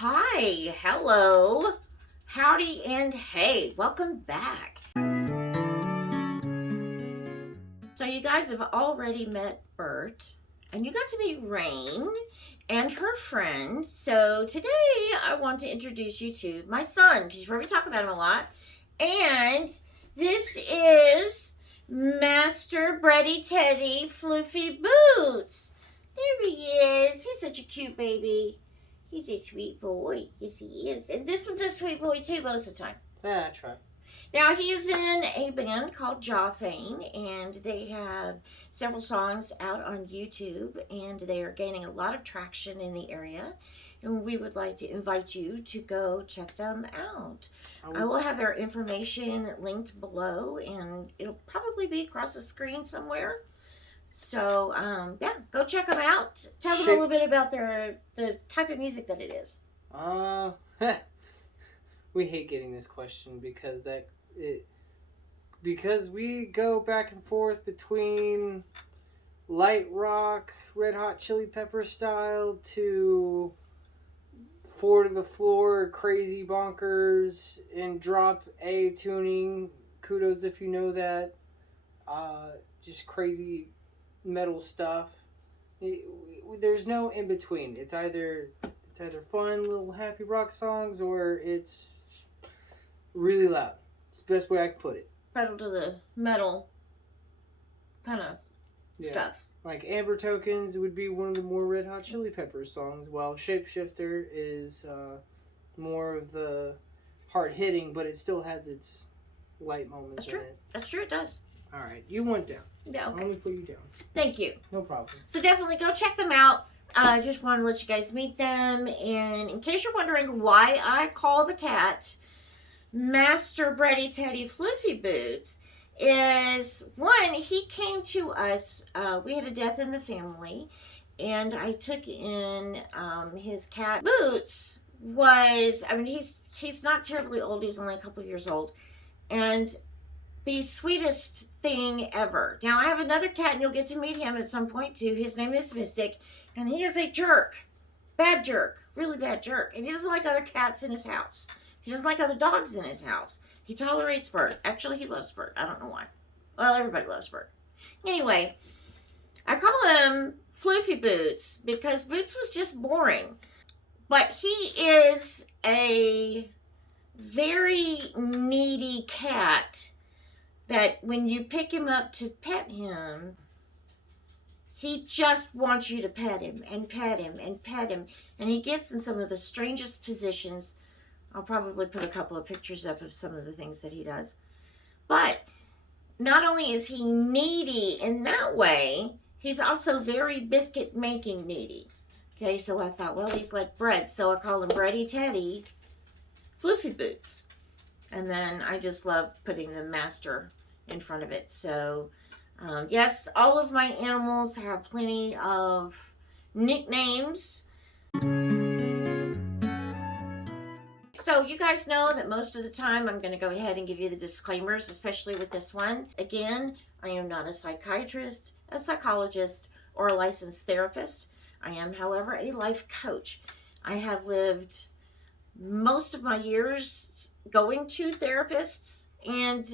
Hi, hello, howdy, and hey, welcome back. So, you guys have already met Bert, and you got to meet Rain and her friend. So, today I want to introduce you to my son because you've heard me talk about him a lot. And this is Master Bretty Teddy Floofy Boots. There he is. He's such a cute baby. He's a sweet boy. Yes, he is. And this one's a sweet boy, too, most of the time. That's right. Now, he's in a band called Jawfane, and they have several songs out on YouTube, and they are gaining a lot of traction in the area. And we would like to invite you to go check them out. I will have their information linked below, and it'll probably be across the screen somewhere. So, yeah, go check them out. Tell them a little bit about the type of music that it is. We hate getting this question because we go back and forth between light rock, Red Hot Chili Pepper style to four to the floor, crazy bonkers, and drop A tuning. Kudos if you know that. Just crazy metal stuff. There's no in between. It's either fun little happy rock songs or it's really loud. It's the best way I can put it. Pedal to the metal kind of stuff. Like Amber Tokens would be one of the more Red Hot Chili Peppers songs, while Shapeshifter is more of the hard hitting, but it still has its light moments in it. That's true, it does. All right, you went down. Yeah, okay. I'll only put you down. Thank you. No problem. So definitely go check them out. I just wanted to let you guys meet them. And in case you're wondering why I call the cat Master Bretty Teddy Floofy Boots, is one, he came to us. We had a death in the family, and I took in his cat. Boots he's not terribly old. He's only a couple years old. And the sweetest thing ever. Now, I have another cat, and you'll get to meet him at some point, too. His name is Mystic, and he is a jerk. Bad jerk. Really bad jerk. And he doesn't like other cats in his house. He doesn't like other dogs in his house. He tolerates Bert. Actually, he loves Bert. I don't know why. Well, everybody loves Bert. Anyway, I call him Floofy Boots because Boots was just boring. But he is a very needy cat that when you pick him up to pet him, he just wants you to pet him and pet him and pet him. And he gets in some of the strangest positions. I'll probably put a couple of pictures up of some of the things that he does. But not only is he needy in that way, he's also very biscuit making needy. Okay, so I thought, well, he's like bread. So I call him Bretty Teddy Floofy Boots. And then I just love putting the master in front of it. So, yes, all of my animals have plenty of nicknames. So you guys know that most of the time I'm going to go ahead and give you the disclaimers, especially with this one. Again, I am not a psychiatrist, a psychologist, or a licensed therapist. I am, however, a life coach. I have lived most of my years going to therapists and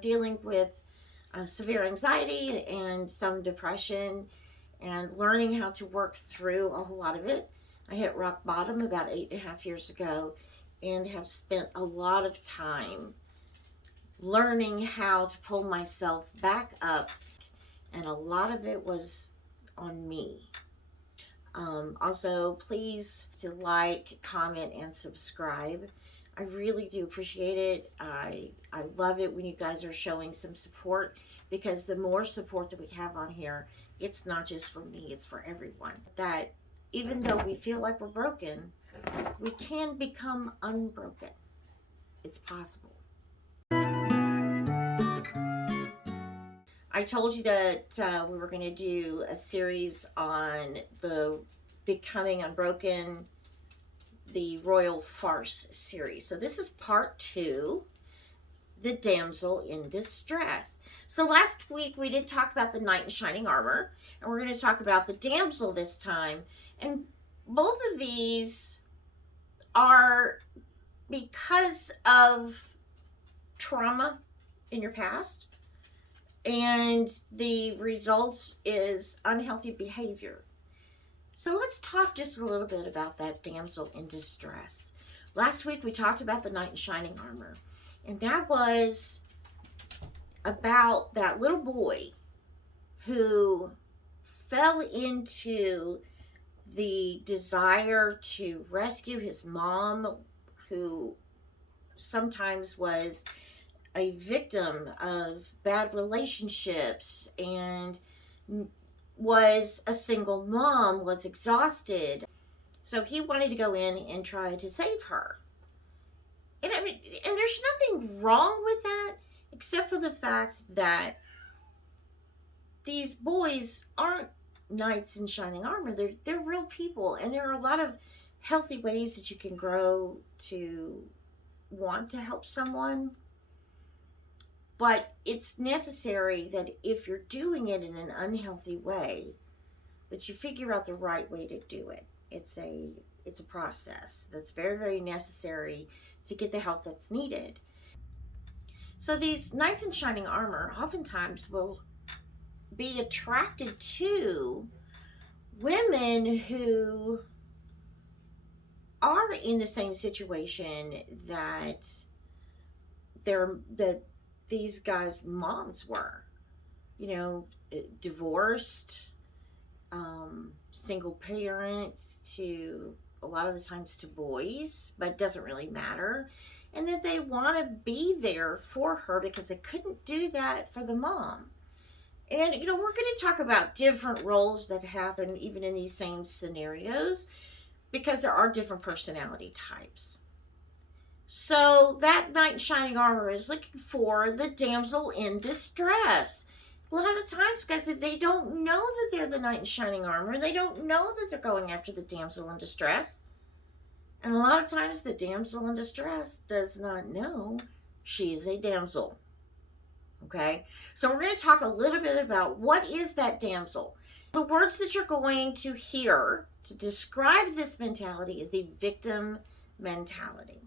dealing with severe anxiety and some depression and learning how to work through a whole lot of it. I hit rock bottom about 8.5 years ago and have spent a lot of time learning how to pull myself back up, and a lot of it was on me. Also, please to like, comment, and subscribe. I really do appreciate it. I love it when you guys are showing some support, because the more support that we have on here, it's not just for me, it's for everyone. That even though we feel like we're broken, we can become unbroken. It's possible. I told you that we were going to do a series on the Becoming Unbroken, the Royal Farce series. So this is part 2, the Damsel in Distress. So last week we did talk about the knight in shining armor, and we're going to talk about the damsel this time. And both of these are because of trauma in your past, and the results is unhealthy behavior. So let's talk just a little bit about that damsel in distress. Last week we talked about the knight in shining armor, and that was about that little boy who fell into the desire to rescue his mom, who sometimes was a victim of bad relationships and was a single mom, was exhausted. So he wanted to go in and try to save her. And I mean, and there's nothing wrong with that, except for the fact that these boys aren't knights in shining armor. They're real people, and there are a lot of healthy ways that you can grow to want to help someone. But it's necessary that if you're doing it in an unhealthy way, that you figure out the right way to do it. It's a process that's very, very necessary to get the help that's needed. So these knights in shining armor oftentimes will be attracted to women who are in the same situation that these guys' moms were, divorced, single parents, to a lot of the times to boys, but it doesn't really matter. And that they want to be there for her because they couldn't do that for the mom. And, we're going to talk about different roles that happen even in these same scenarios, because there are different personality types. So that knight in shining armor is looking for the damsel in distress. A lot of the times, guys, they don't know that they're the knight in shining armor. They don't know that they're going after the damsel in distress. And a lot of times the damsel in distress does not know she is a damsel. Okay, so we're going to talk a little bit about what is that damsel. The words that you're going to hear to describe this mentality is the victim mentality.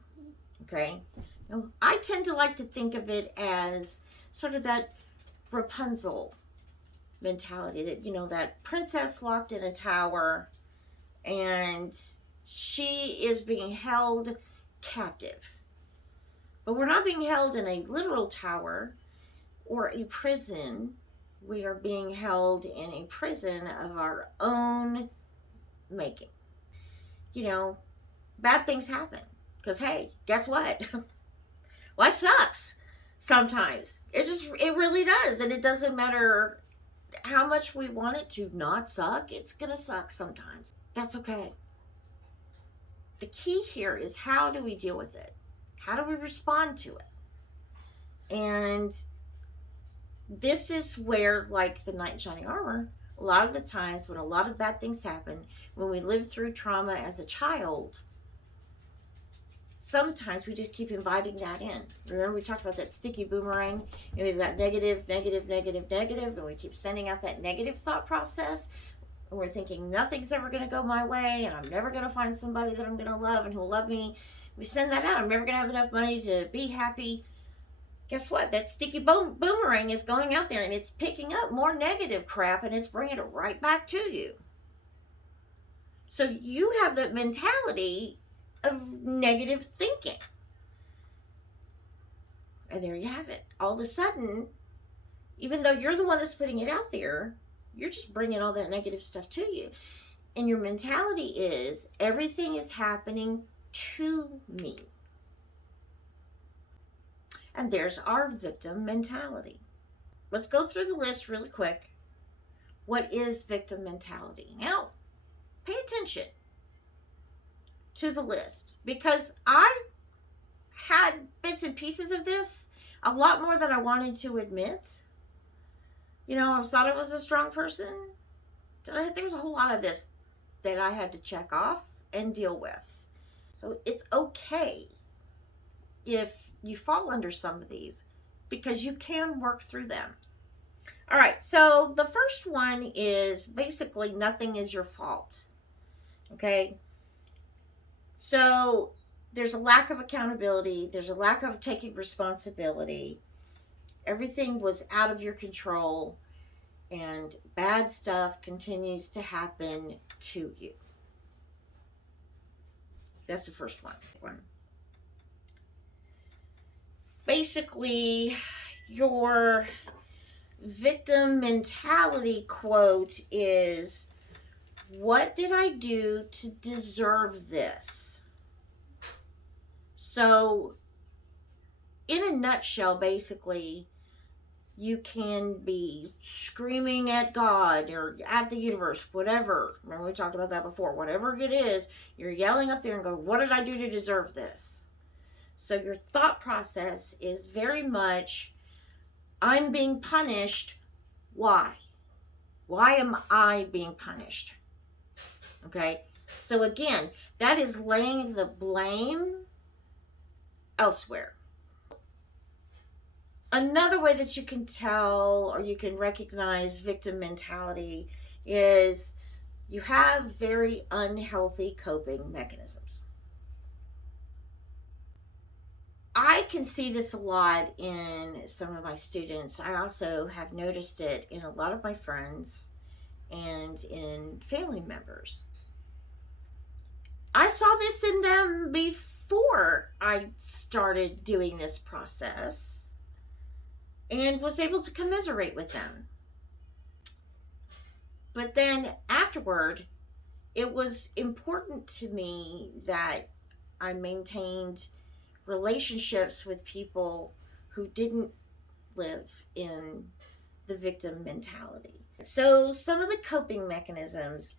Okay, now I tend to like to think of it as sort of that Rapunzel mentality, that that princess locked in a tower and she is being held captive. But we're not being held in a literal tower or a prison. We are being held in a prison of our own making. Bad things happen. Because, hey, guess what? Life sucks sometimes. It really does. And it doesn't matter how much we want it to not suck. It's going to suck sometimes. That's okay. The key here is, how do we deal with it? How do we respond to it? And this is where, like the knight in shining armor, a lot of the times when a lot of bad things happen, when we live through trauma as a child, sometimes we just keep inviting that in. Remember, we talked about that sticky boomerang, and we've got negative, negative, negative, negative, and we keep sending out that negative thought process, and we're thinking nothing's ever going to go my way, and I'm never going to find somebody that I'm going to love and who'll love me. We send that out. I'm never going to have enough money to be happy. Guess what? That sticky boomerang is going out there, and it's picking up more negative crap, and it's bringing it right back to you. So you have the mentality of negative thinking. And there you have it. All of a sudden, even though you're the one that's putting it out there, you're just bringing all that negative stuff to you. And your mentality is, everything is happening to me. And there's our victim mentality. Let's go through the list really quick. What is victim mentality? Now, pay attention to the list, because I had bits and pieces of this, a lot more than I wanted to admit. I thought I was a strong person. There was a whole lot of this that I had to check off and deal with. So it's okay if you fall under some of these, because you can work through them. All right, so the first one is basically nothing is your fault. Okay? So there's a lack of accountability, there's a lack of taking responsibility. Everything was out of your control, and bad stuff continues to happen to you. That's the first one. Basically, your victim mentality quote is, what did I do to deserve this? So, in a nutshell, basically, you can be screaming at God or at the universe, whatever. Remember, we talked about that before. Whatever it is, you're yelling up there and going, what did I do to deserve this? So your thought process is very much, I'm being punished. Why? Why am I being punished? Okay? So again, that is laying the blame elsewhere. Another way that you can tell or you can recognize victim mentality is you have very unhealthy coping mechanisms. I can see this a lot in some of my students. I also have noticed it in a lot of my friends and in family members. I saw this in them before I started doing this process and was able to commiserate with them. But then afterward, it was important to me that I maintained relationships with people who didn't live in the victim mentality. So some of the coping mechanisms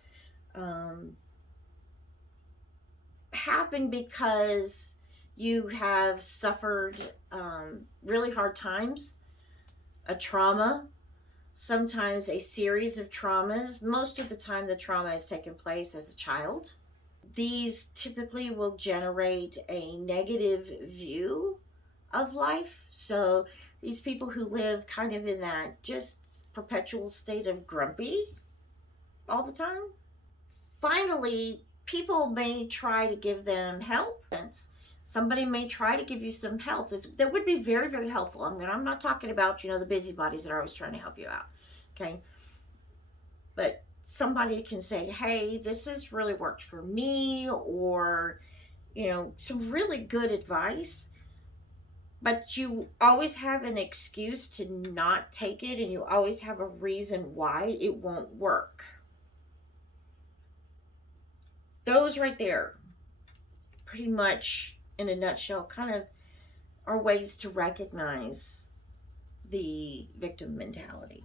happen because you have suffered really hard times, a trauma, sometimes a series of traumas. Most of the time the trauma has taken place as a child. These typically will generate a negative view of life. So these people who live kind of in that just perpetual state of grumpy all the time. Finally, people may try to give them help. Somebody may try to give you some help. That would be very, very helpful. I mean, I'm not talking about, the busybodies that are always trying to help you out. Okay. But somebody can say, hey, this has really worked for me, or, some really good advice, but you always have an excuse to not take it, and you always have a reason why it won't work. Those right there, pretty much in a nutshell, kind of are ways to recognize the victim mentality.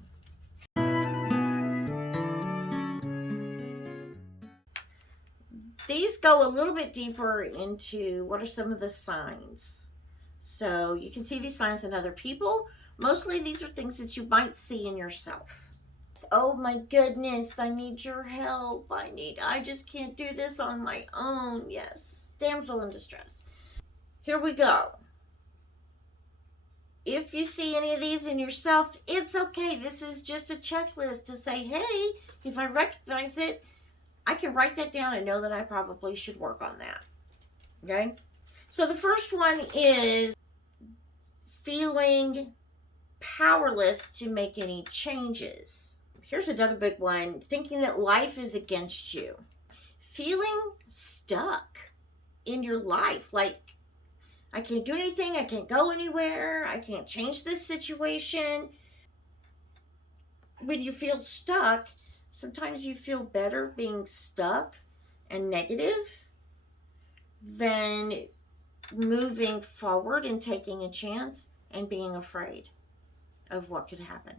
These go a little bit deeper into what are some of the signs. So you can see these signs in other people. Mostly these are things that you might see in yourself. Oh my goodness, I need your help. I just can't do this on my own. Yes, damsel in distress. Here we go. If you see any of these in yourself, it's okay. This is just a checklist to say, hey, if I recognize it, I can write that down and know that I probably should work on that. Okay? So the first one is feeling powerless to make any changes. Here's another big one. Thinking that life is against you. Feeling stuck in your life. Like, I can't do anything. I can't go anywhere. I can't change this situation. When you feel stuck, sometimes you feel better being stuck and negative than moving forward and taking a chance and being afraid of what could happen.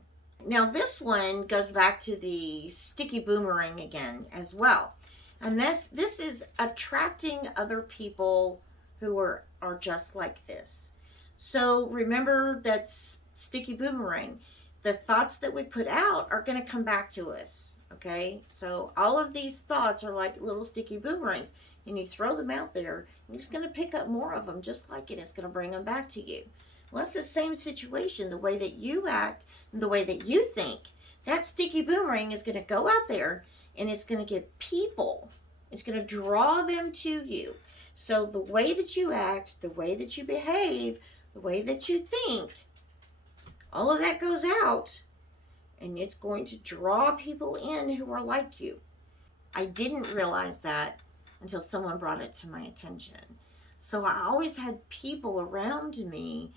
Now this one goes back to the sticky boomerang again as well. And this is attracting other people who are just like this. So remember that sticky boomerang. The thoughts that we put out are going to come back to us. Okay, so all of these thoughts are like little sticky boomerangs, and you throw them out there, and it's going to pick up more of them just like it. It's going to bring them back to you. Well, it's the same situation. The way that you act and the way that you think, that sticky boomerang is going to go out there, and it's going to get people It's going to draw them to you. So the way that you act, the way that you behave, the way that you think, all of that goes out, and it's going to draw people in who are like you. I didn't realize that until someone brought it to my attention. So I always had people around me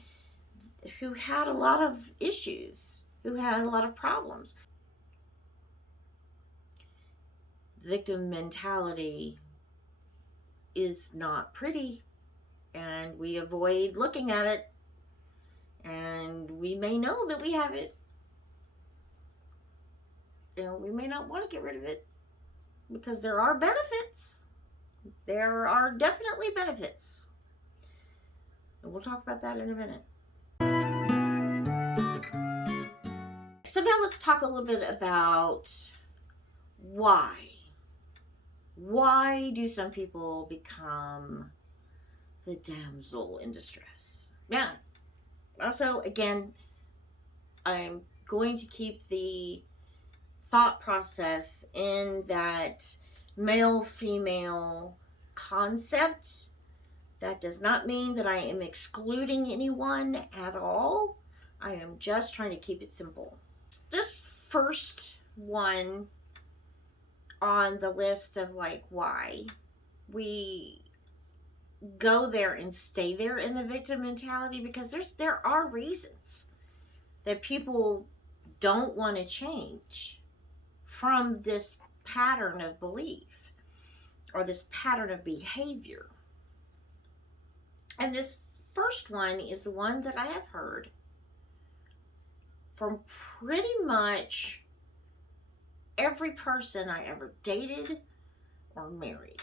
who had a lot of issues, who had a lot of problems. Victim mentality is not pretty, and we avoid looking at it, and we may know that we have it. We may not want to get rid of it because there are benefits. There are definitely benefits. And we'll talk about that in a minute. So now let's talk a little bit about why. Why do some people become the damsel in distress? Yeah. Also, again, I'm going to keep the thought process in that male-female concept. That does not mean that I am excluding anyone at all. I am just trying to keep it simple. This first one on the list of like why we go there and stay there in the victim mentality, because there are reasons that people don't want to change from this pattern of belief or this pattern of behavior. And this first one is the one that I have heard from pretty much every person I ever dated or married.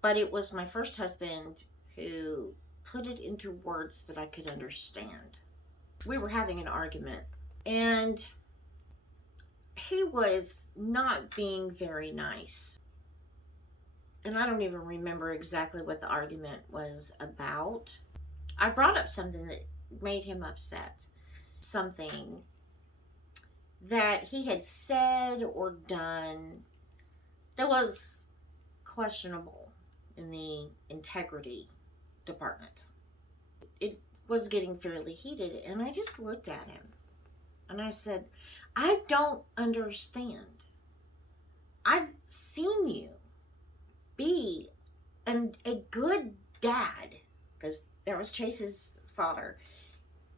But it was my first husband who put it into words that I could understand. We were having an argument, and he was not being very nice. And I don't even remember exactly what the argument was about. I brought up something that made him upset. Something that he had said or done that was questionable in the integrity department. It was getting fairly heated, and I just looked at him and I said, I don't understand. I've seen you be a good dad, because that was Chase's father.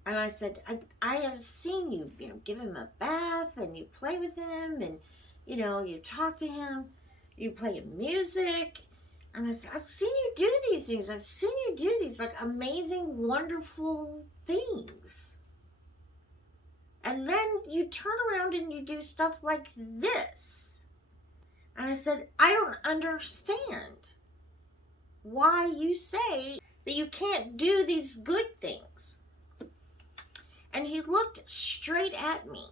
And I said, I have seen you, give him a bath, and you play with him, and, you talk to him, you play him music. And I said, I've seen you do these things. I've seen you do these, like, amazing, wonderful things. And then you turn around and you do stuff like this. And I said, I don't understand why you say that you can't do these good things. And he looked straight at me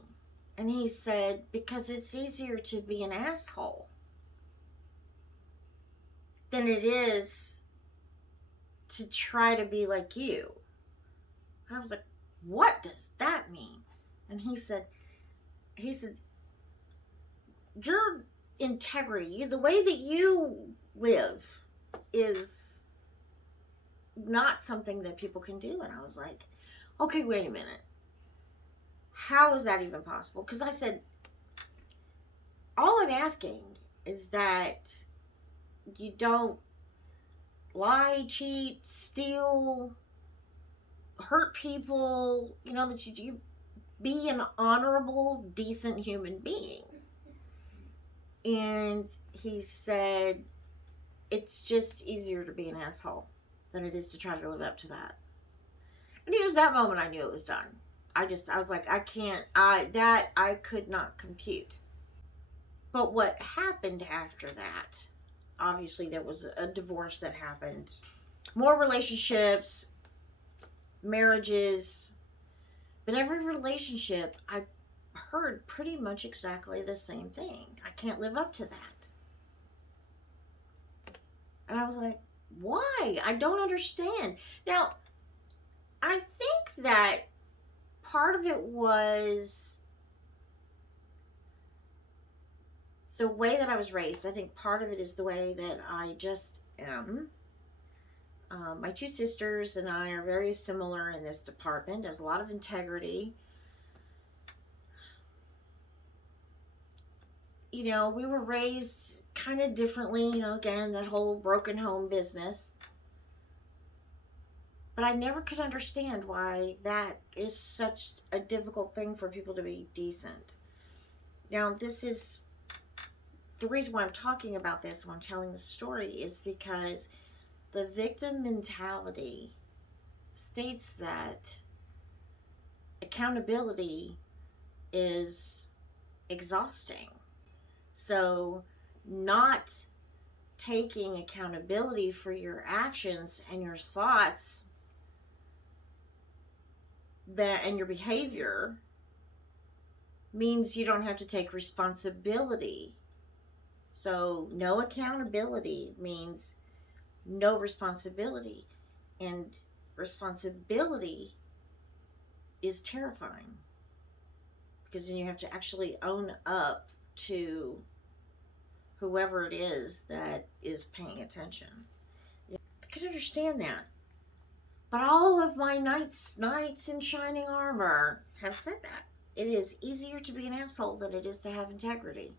and he said, because it's easier to be an asshole than it is to try to be like you. And I was like, what does that mean? And he said, your integrity, the way that you live is not something that people can do. And I was like, okay, wait a minute. How is that even possible? Because I said, all I'm asking is that you don't lie, cheat, steal, hurt people, that you be an honorable, decent human being. And he said, it's just easier to be an asshole than it is to try to live up to that. And it was that moment I knew it was done. I was like, I could not compute. But what happened after that, obviously there was a divorce that happened. More relationships, marriages, but every relationship I heard pretty much exactly the same thing. I can't live up to that. And I was like, why? I don't understand. Now, I think that part of it was the way that I was raised. I think part of it is the way that I just am. My two sisters and I are very similar in this department. There's a lot of integrity. You know, we were raised kind of differently, you know, again, that whole broken home business. But I never could understand why that is such a difficult thing for people to be decent. Now, this is the reason why I'm talking about this, when I'm telling the story, is because the victim mentality states that accountability is exhausting. So, not taking accountability for your actions and your thoughts and your behavior means you don't have to take responsibility. So, no accountability means no responsibility. And responsibility is terrifying, because then you have to actually own up to whoever it is that is paying attention. I can understand that. But all of my knights in shining armor have said that. It is easier to be an asshole than it is to have integrity.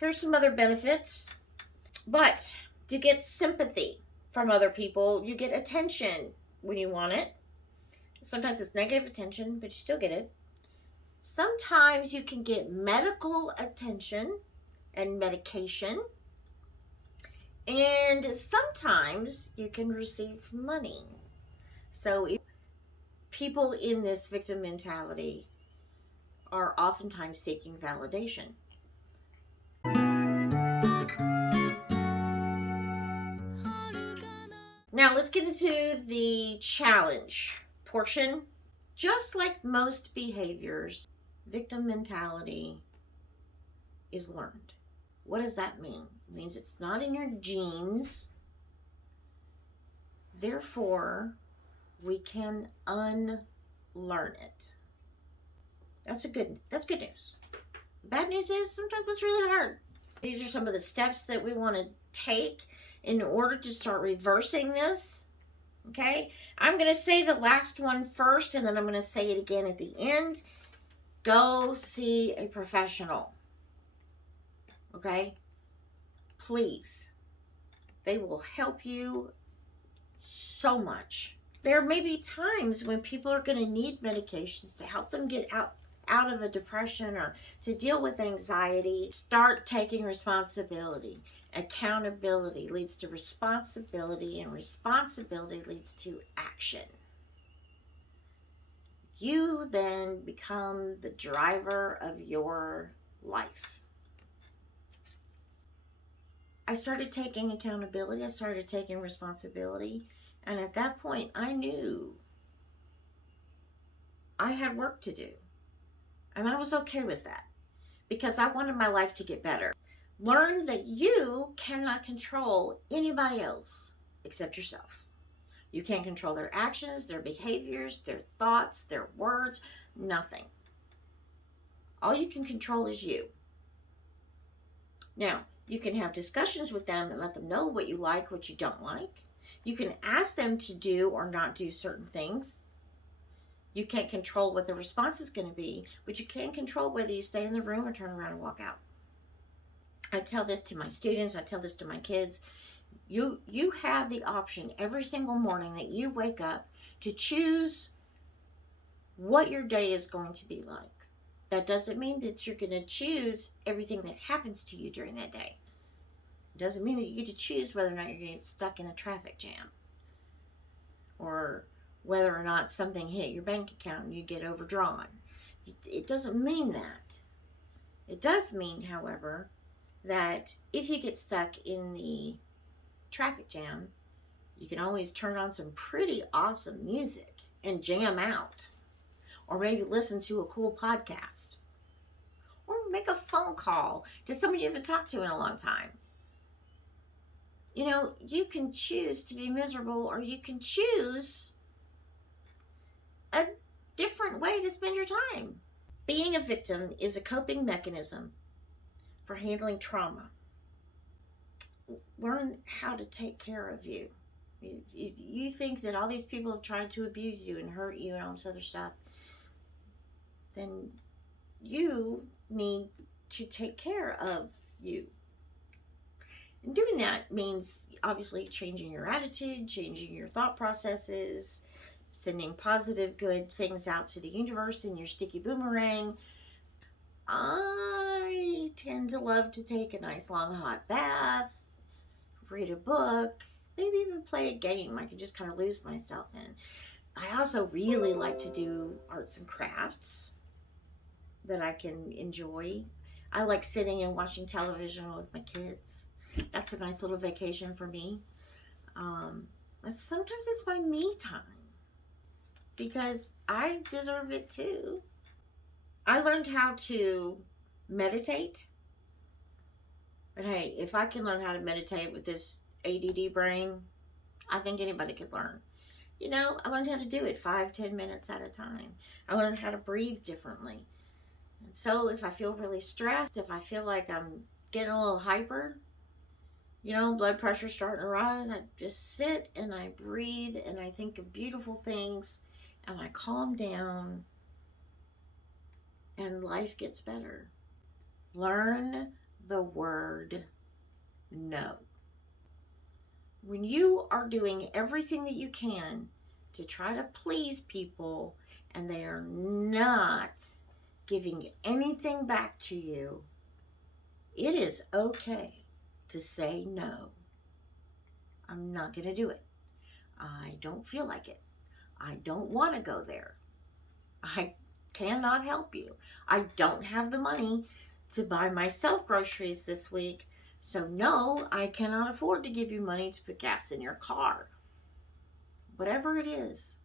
Here's some other benefits. But you get sympathy from other people. You get attention when you want it. Sometimes it's negative attention, but you still get it. Sometimes you can get medical attention and medication. And sometimes you can receive money. So people in this victim mentality are oftentimes seeking validation. Now let's get into the challenge portion. Just like most behaviors, victim mentality is learned. What does that mean? It means it's not in your genes. Therefore, we can unlearn it. That's good news. Bad news is sometimes it's really hard. These are some of the steps that we want to take in order to start reversing this. Okay? I'm going to say the last one first, and then I'm going to say it again at the end. Go see a professional. Okay? Please. They will help you so much. There may be times when people are going to need medications to help them get out of a depression or to deal with anxiety. Start taking responsibility. Accountability leads to responsibility, and responsibility leads to action. You then become the driver of your life. I started taking accountability. I started taking responsibility. And at that point, I knew I had work to do. And I was okay with that, because I wanted my life to get better. Learn that you cannot control anybody else except yourself. You can't control their actions, their behaviors, their thoughts, their words, nothing. All you can control is you. Now, you can have discussions with them and let them know what you like, what you don't like. You can ask them to do or not do certain things. You can't control what the response is going to be, but you can control whether you stay in the room or turn around and walk out. I tell this to my students. I tell this to my kids. You have the option every single morning that you wake up to choose what your day is going to be like. That doesn't mean that you're going to choose everything that happens to you during that day. It doesn't mean that you get to choose whether or not you're going to get stuck in a traffic jam, or whether or not something hit your bank account and you get overdrawn. It doesn't mean that. It does mean, however, that if you get stuck in the traffic jam, you can always turn on some pretty awesome music and jam out. Or maybe listen to a cool podcast. Or make a phone call to someone you haven't talked to in a long time. You know, you can choose to be miserable, or you can choose a different way to spend your time. Being a victim is a coping mechanism for handling trauma. Learn how to take care of you. You think that all these people have tried to abuse you and hurt you and all this other stuff, then you need to take care of you. And doing that means obviously changing your attitude, changing your thought processes, sending positive, good things out to the universe in your sticky boomerang. I tend to love to take a nice long hot bath, read a book, maybe even play a game I can just kind of lose myself in. I also really like to do arts and crafts that I can enjoy. I like sitting and watching television with my kids. That's a nice little vacation for me. But sometimes it's my me time because I deserve it too. I learned how to meditate. But hey, if I can learn how to meditate with this ADD brain, I think anybody could learn. You know, I learned how to do it 5-10 minutes at a time. I learned how to breathe differently. And so if I feel really stressed, if I feel like I'm getting a little hyper, you know, blood pressure starting to rise, I just sit and I breathe and I think of beautiful things and I calm down and life gets better. Learn the word no. When you are doing everything that you can to try to please people and they are not giving anything back to you, it is okay to say no. I'm not going to do it. I don't feel like it. I don't want to go there. I cannot help you. I don't have the money to buy myself groceries this week. So no, I cannot afford to give you money to put gas in your car. Whatever it is,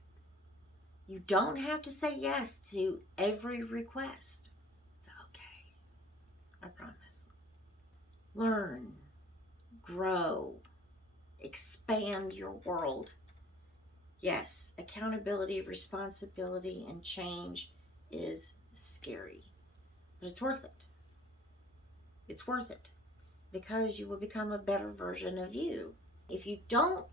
you don't have to say yes to every request. It's okay. I promise. Learn, grow, expand your world. Yes, accountability, responsibility, and change is scary, but it's worth it. It's worth it because you will become a better version of you. If you don't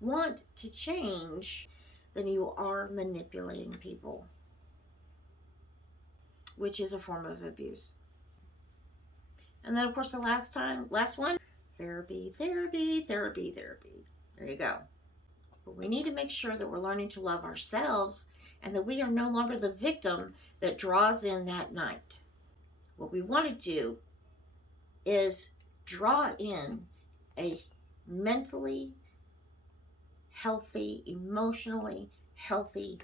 want to change, then you are manipulating people, which is a form of abuse. And then, of course, the last one, therapy. There you go. But we need to make sure that we're learning to love ourselves and that we are no longer the victim that draws in that night. What we want to do is draw in a mentally healthy, emotionally healthy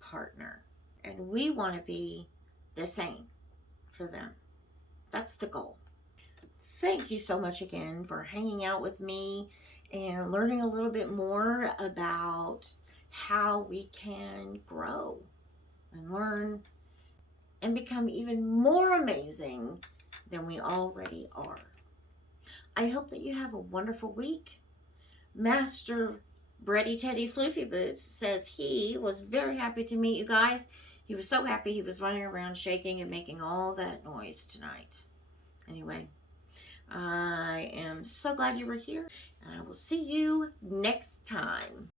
partner. And we want to be the same for them. That's the goal. Thank you so much again for hanging out with me and learning a little bit more about how we can grow and learn and become even more amazing than we already are. I hope that you have a wonderful week. Master Bready Teddy Floofy Boots says he was very happy to meet you guys. He was so happy he was running around shaking and making all that noise tonight. Anyway, I am so glad you were here, and I will see you next time.